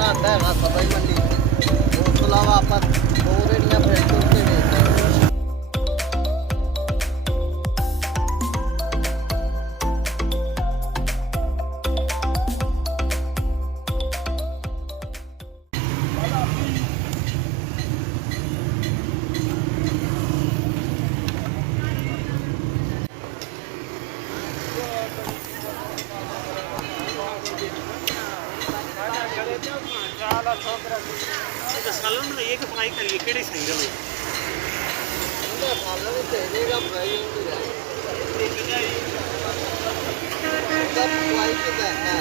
ਆਪਣਾ ਅੱਡਾ ਹੈਗਾ ਸਬਜ਼ੀ ਮੰਡੀ। ਉਸ ਤੋਂ ਇਲਾਵਾ ਆਪਾਂ 2 ਰੇੜੀਆਂ ਫਿਰ ਤੁਰ ਕੇ ਵੇਚਦੇ ਹਾਂ। सालन में ये फ्राई करिए केड़े सही रहे सालन में तेलेगा फ्राई होती है सब फ्राई के देना है।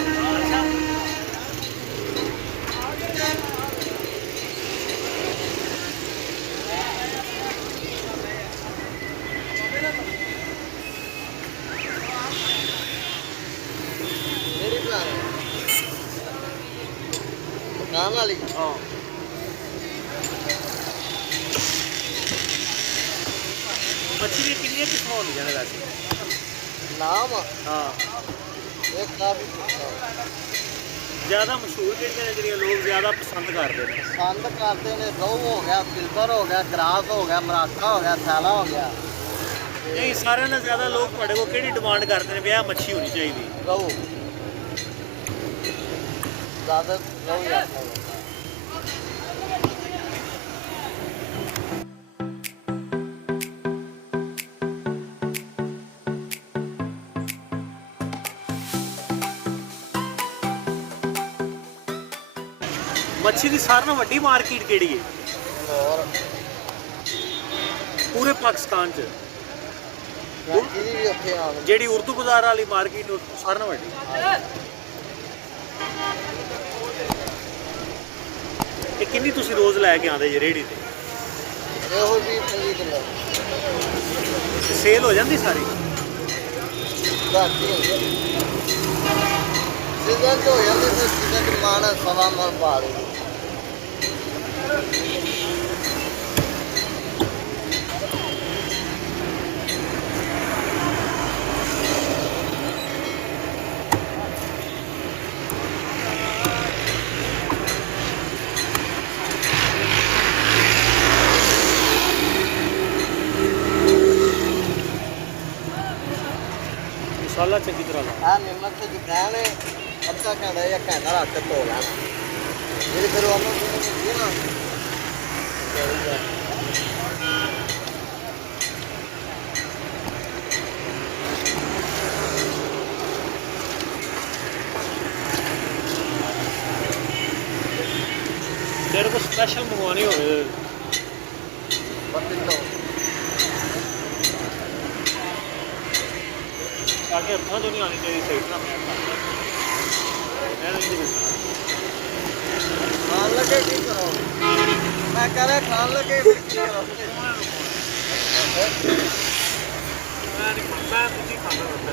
मेरी प्लान है दुकान वाली। हाँ मछली कितनी किस्म होनी है वैसे नाम हाँ एक काफी ज़्यादा मशहूर कहते हैं जो लोग ज़्यादा पसंद करते हैं रोहू हो गया, सिल्वर हो गया, ग्रास हो गया, मराठा हो गया, थैला हो गया। नहीं सारे ने ज़्यादा लोग पड़े को केड़ी डिमांड करते हैं भैया मच्छी होनी चाहिए रोहू ज़्यादा रोहू आता है। मच्छी की सारे नाल वड्डी मार्केट केड़ी है और पूरे पाकिस्तान च जेड़ी उर्दू बाजार वाली मार्केट सारे नाल वड्डी ये किन्नी तुसी रोज़ लैके आंदे जे रेहड़ी ते ਇਹੋ ਵੀ 25 ਕਿਲੋ सेल हो जाती सारी ਬਾਕੀ ਸੀਜ਼ਨ ਤੋਂ ਹੋ ਜਾਂਦੀ ਫਿਰ ਸੀਜ਼ਨ ਦੀ ਮਾਨ ਸਵਾ ਮਨ ਪਾ ਦੇ। मसाला चंगी तरह ला ਆ ਨਿੰਮਕ ਤੇ ਜੁਕਾਨ ਹੈ ਅੱਧਾ ਘੰਟਾ ਜਾਂ ਘੰਟਾ ਰੱਖ ਕੇ ਧੋ ਲੈਣਾ ਜਿਹੜੀ ਫਿਰ ਉਹਨੂੰ ਹੁੰਦੀ ਨਾ तेरे को स्पेशल मंगवानी हो ਪਤਿੰਦੋ ताकि हथों तो नहीं आनी चाहिए सही तरह ਖਾਣ ਲੱਗੇ ਕੀ ਕਰੋ ਮੈਂ ਕਹ ਰਿਹਾ ਖਾਣ ਲੱਗੇ ਕੀ ਕਰੋ मैं नहीं मैं तुझी खाना होता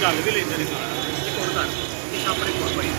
चल भी लेंगे नहीं खाना एक और कर अपने को भाई